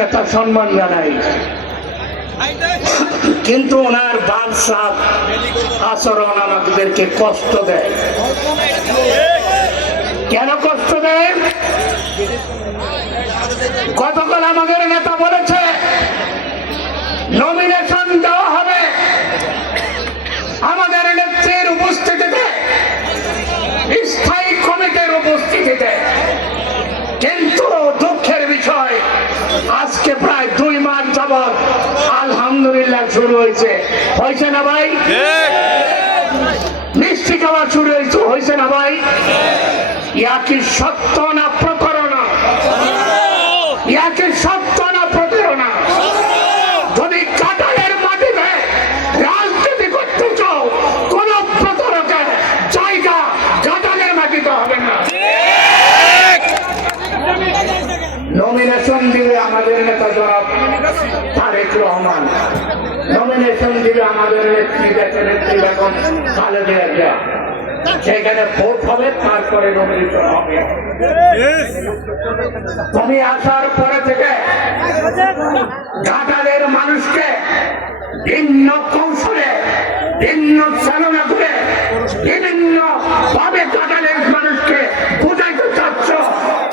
নেতা সম্মান জানাই, কিন্তু ওনার বাদশাহ আচরণ আমাদেরকে কষ্ট দেয়। কেন কষ্ট দেয়? গতকাল আমাদের নেতা বলেছে নমিনেশন দেওয়া হবে আমাদের নেত্রীর উপস্থিতিতে, স্থায়ী কমিটির উপস্থিতিতে, কিন্তু দুঃখের বিষয় আজকে প্রায় 2 মাস যাবৎ আলহামদুলিল্লাহ শুরু হয়েছে না ভাই? মিষ্টি খাওয়া শুরু হয়েছে না ভাই? ইয়া কি সত্য না প্রতারণা? ইয়া কি সত্য না প্রতারণা? যদি কাঁঠালের মাটিতে রাজনীতি করতে চাও, কোন প্রতারকের জায়গা কাঁঠালের মাটিতে হবে না। নমিনেশন দিবে আমাদের নেতা জনাব তারেক রহমান, নমিনেশন দিবে আমাদের নেত্রী বেগম খালেদা জিয়া, সেখানে ভোট হবে, তারপরে নমিনেশন হবে। তুমি আসার পরে থেকে ঘাটালের মানুষকে ভিন্ন কৌশলে, ভিন্ন চালনা করে, বিভিন্ন ভাবে ঘাটালের মানুষকে বুঝাইতে চাচ্ছ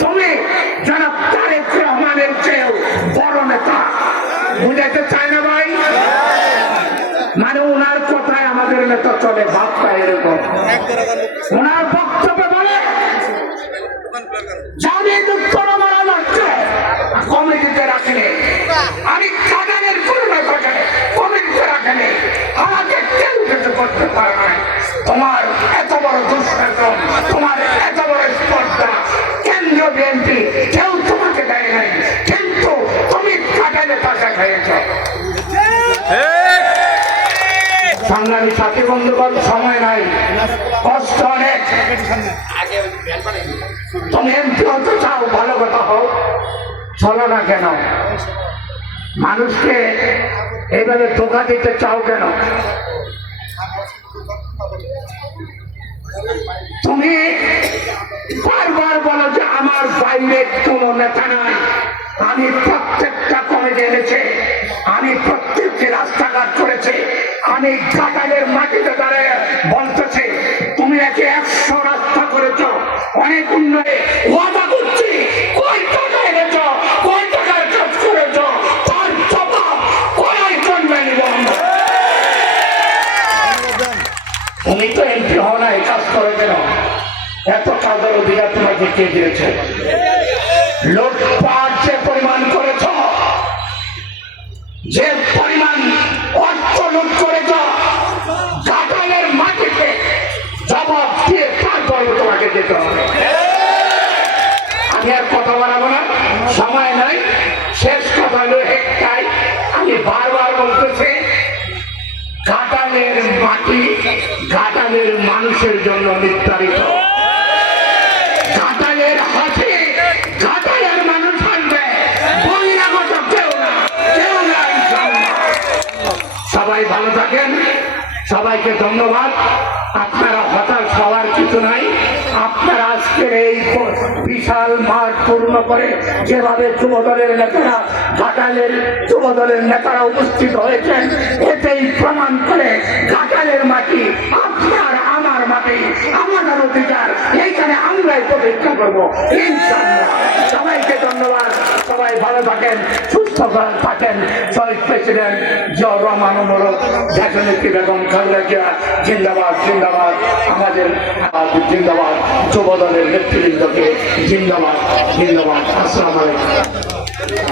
তুমি জনাব তারেক রহমানের চেয়েও বড় নেতা। বুঝাইতে চায় না ভাই? মানে ওনার কথায় আমাদের নেতা চলে, ভাবটা এরকম। ওনার বক্তব্য বলে মারা যাচ্ছে, কমিটিতে রাখেনি, আমি কাঁঠালের করোনা ঘটালে কমিটিতে রাখেনি, আমাকে কেউ কিছু করতে পারে না। তোমার এত বড় দুঃশাসন, তোমার এত বড় স্পর্ধা, কেন্দ্রীয় বিএনপি কেউ তোমাকে দেয় নাই, কিন্তু তুমি কাঁঠালে টাকা খাইয়েছ। সংগ্রামী সাথী বন্ধুগণ, সময় নাই, কষ্ট অনেক। তুমি এমপি হতে চাও, ভালো কথা হোক, চলো না কেন? মানুষকে এইভাবে ধোঁকা দিতে চাও কেন? তুমি বারবার বলো যে আমার বাইরে কোনো নেতা নাই, আমি প্রত্যেকটা কমিটি এনেছি, আমি প্রত্যেকটি রাস্তাঘাট করেছি, আমি ঘাটালের মাটিতে দাঁড়িয়ে বলতেছি তুমি একে 100 রাস্তা করেছ, অনেক উন্নয়নে ওয়াদা করছি, কই টাকা এনেছ, কই টাকার কাজ করেছ, তার জবাব কই করবে নিব। তুমি তো এমপি হও না, এই কাজ করে কেন? এত কাজের অধিকার তোমাকে কে দিয়েছে? লুটপাট যে পরিমাণ করেছ, যে পরিমাণ অর্থ লুট করেছ, ঘাটালের মাটিতে জবাব দিয়ে তারপরে তোমাকে দিতে হবে। আমি আর কথা বাড়াবো না, সময় নাই। শেষ কথা হলো একটাই, আমি বারবার বলতেছি, ঘাটালের মাটি ঘাটালের মানুষের জন্য নির্ধারিত। ঘাটালের হাতে ঘাটালের মানুষ থাকবে, বহিরাগত কেউ না, কেউ না। সবাই ভালো থাকেন, সবাইকে ধন্যবাদ। আপনারা হতাশ হওয়ার কিছু নাই। আপনারা আজকের এই বিশাল মাঠ পূর্ণ করে যেভাবে যুবদলের নেতারা, ঘাটালের যুবদলের নেতারা উপস্থিত হয়েছেন, এতেই প্রমাণ করে ঘাটালের মাটি আপনার আমার মাটি, আমাদের অধিকার, এইখানে আমরাই প্রতিষ্ঠা করবো ইনশাআল্লাহ। সবাইকে ধন্যবাদ, সবাই ভালো থাকেন, সুস্থ থাকেন। শহীদ প্রেসিডেন্ট জিয়াউর রহমান মোড়ক, দেশনেত্রী বেগম খালেদা জিয়া জিন্দাবাদ, জিন্দাবাদ। আমাদের জিন্দাবাদ, যুবদলের নেতৃবৃন্দকে জিন্দাবাদ, জিন্দাবাদ। আসসালামু আলাইকুম।